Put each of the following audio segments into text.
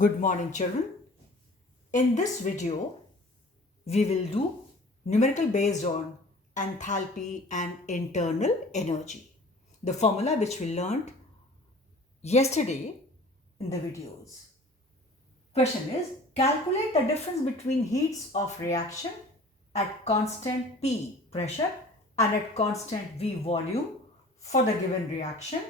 Good morning, children. In this video, we will do numerical based on enthalpy and internal energy. The formula which we learned yesterday in the videos. Question is, calculate the difference between heats of reaction at constant P pressure and at constant V volume for the given reaction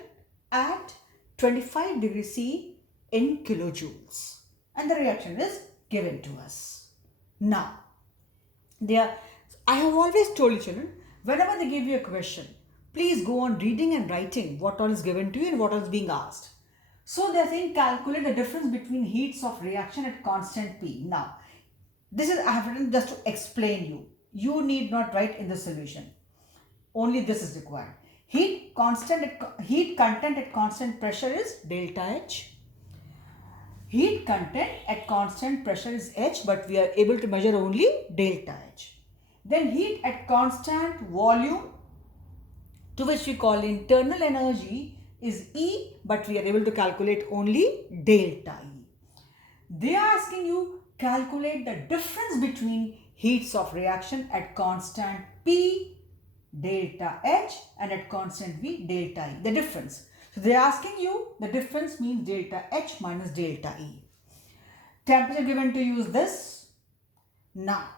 at 25 degrees C in kilojoules. And the reaction is given to us. Now, I have always told you children, whenever they give you a question, please go on reading and writing what all is given to you and what all is being asked. So they are saying calculate the difference between heats of reaction at constant P. Now, this is I have written just to explain you. You need not write in the solution. Only this is required. Heat content at constant pressure is delta H. Heat content at constant pressure is H, but we are able to measure only delta H. Then heat at constant volume, to which we call internal energy, is E, but we are able to calculate only delta E. They are asking you calculate the difference between heats of reaction at constant P delta H and at constant V delta E. The difference. So they are asking you the difference means delta H minus delta E. Temperature given to you is this. Now,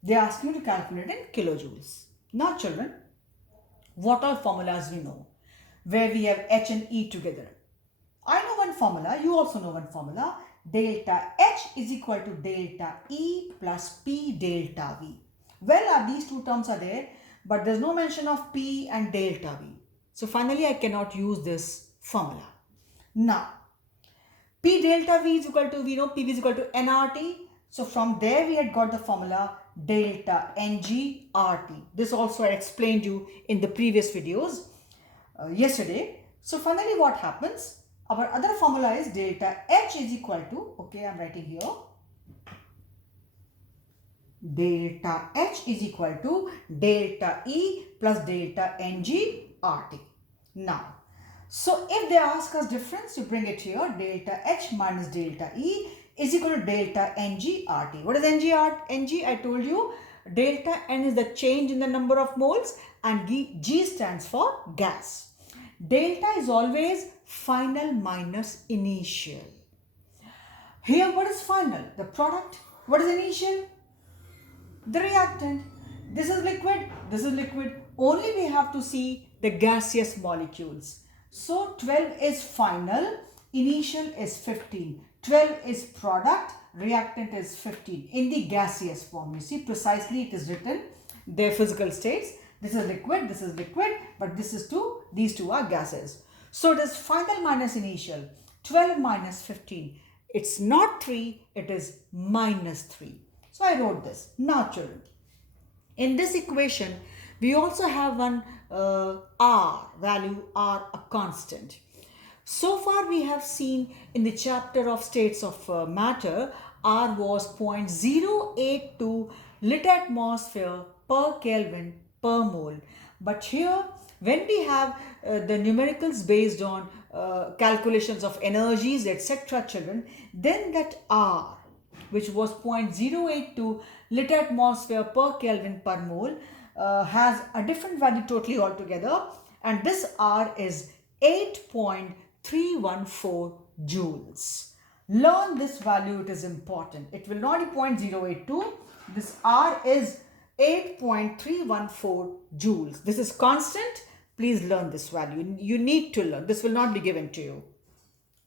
they are asking you to calculate in kilojoules. Now children, what all formulas we know? Where we have H and E together. I know one formula, you also know one formula. Delta H is equal to delta E plus P delta V. Well, these two terms are there, but there is no mention of P and delta V. So finally, I cannot use this formula. Now, P delta V is equal to, we know PV is equal to nRT. So from there, we had got the formula delta NG RT. This also I explained you in the previous videos yesterday. So finally, what happens? Our other formula is delta H is equal to, okay, I am writing here. Delta H is equal to delta E plus delta NG RT. Now, so if they ask us difference, you bring it here. Delta H minus delta E is equal to delta NG RT. What is NG? I told you delta N is the change in the number of moles and G stands for gas. Delta is always final minus initial. Here what is final? The product. What is initial? The reactant. This is liquid, this is liquid. Only we have to see the gaseous molecules. So 12 is final, initial is 15. 12 is product, reactant is 15 in the gaseous form. You see precisely it is written their physical states. This is liquid, but these two are gases. So it is final minus initial, 12 minus 15. It's not 3, it is minus 3. So I wrote this. Now children, in this equation, we also have one R, value R, a constant. So far we have seen in the chapter of states of matter, R was 0.082 lit atmosphere per Kelvin per mole. But here, when we have the numericals based on calculations of energies, etc. children, then that R, which was 0.082 lit atmosphere per Kelvin per mole, has a different value totally altogether, and this R is 8.314 joules. Learn this value, it is important. It will not be 0.082. This R is 8.314 joules. This is constant. Please learn this value. You need to learn. This will not be given to you.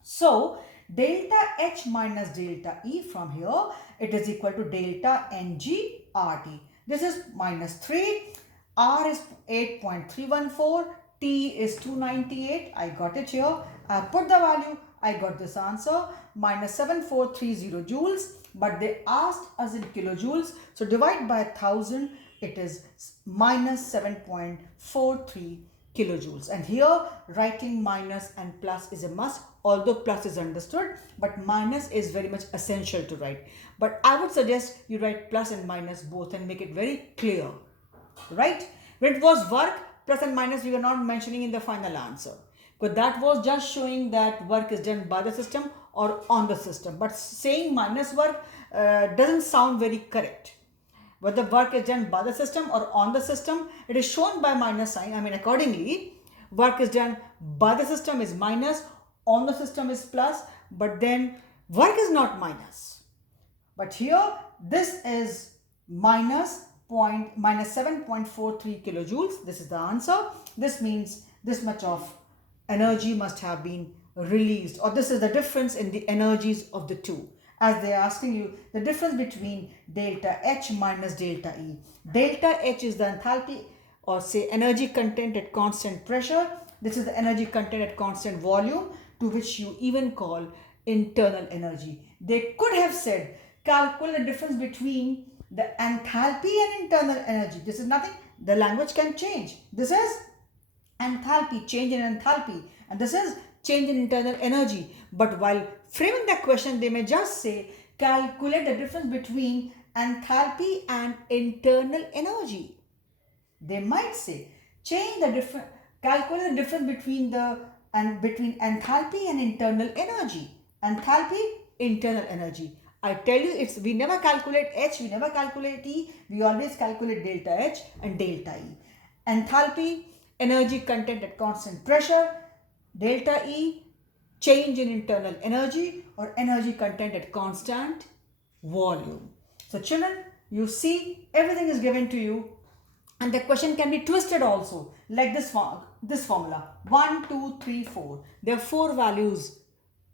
So, delta H minus delta E from here, it is equal to delta NG RT. This is minus 3, R is 8.314, T is 298, I got it here. I put the value, I got this answer, minus 7430 joules, but they asked us in kilojoules. So divide by 1000, it is minus 7.43 kilojoules. And here writing minus and plus is a must, although plus is understood, but minus is very much essential to write. But I would suggest you write plus and minus both and make it very clear, right? When it was work, plus and minus we were not mentioning in the final answer, but that was just showing that work is done by the system or on the system. But saying minus work doesn't sound very correct. Whether work is done by the system or on the system, it is shown by minus sign. I mean, accordingly, work is done by the system is minus, on the system is plus, but then work is not minus. But here, this is minus 7.43 kilojoules. This is the answer. This means this much of energy must have been released, or this is the difference in the energies of the two. As they are asking you the difference between delta H minus delta E. Delta H is the enthalpy, or say energy content at constant pressure. This is the energy content at constant volume, to which you even call internal energy. They could have said calculate the difference between the enthalpy and internal energy. This is nothing. The language can change. This is enthalpy, change in enthalpy, and this is change in internal energy. But while framing that question, they may just say calculate the difference between enthalpy and internal energy. They might say calculate the difference between enthalpy and internal energy. Enthalpy, internal energy. I tell you, we never calculate H, we never calculate E, we always calculate delta H and delta E. Enthalpy, energy content at constant pressure. Delta E, change in internal energy, or energy content at constant volume. So children, you see everything is given to you, and the question can be twisted also, like this formula 1, 2, 3, 4. There are 4 values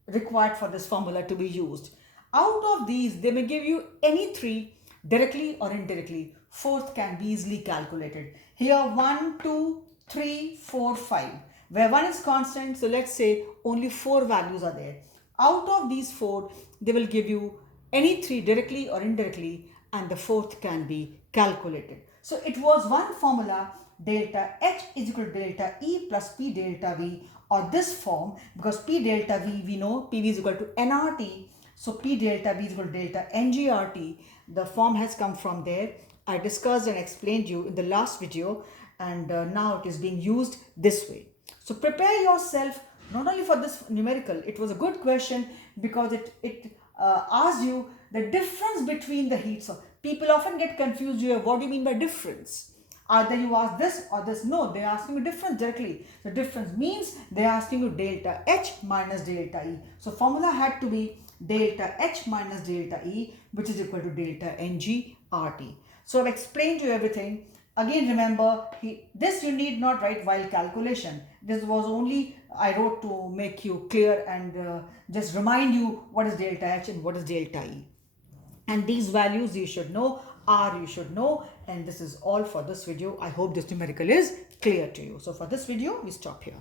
required for this formula to be used. Out of these, they may give you any 3 directly or indirectly. Fourth can be easily calculated. Here 1, 2, 3, 4, 5. Where 1 is constant, so let's say only 4 values are there. Out of these 4, they will give you any 3 directly or indirectly, and the fourth can be calculated. So it was one formula, delta H is equal to delta E plus P delta V, or this form, because P delta V, we know PV is equal to nRT, so P delta V is equal to delta NGRT. The form has come from there. I discussed and explained you in the last video, and now it is being used this way. So prepare yourself not only for this numerical. It was a good question because it asks you the difference between the heats. So people often get confused here. What do you mean by difference? Either you ask this or this. No, they are asking you difference directly. The difference means they are asking you delta H minus delta E. So formula had to be delta H minus delta E, which is equal to delta NG RT. So I've explained to you everything. Again, remember, this you need not write while calculation. This was only I wrote to make you clear and just remind you what is delta H and what is delta E. And these values you should know, R you should know, and this is all for this video. I hope this numerical is clear to you. So for this video, we stop here.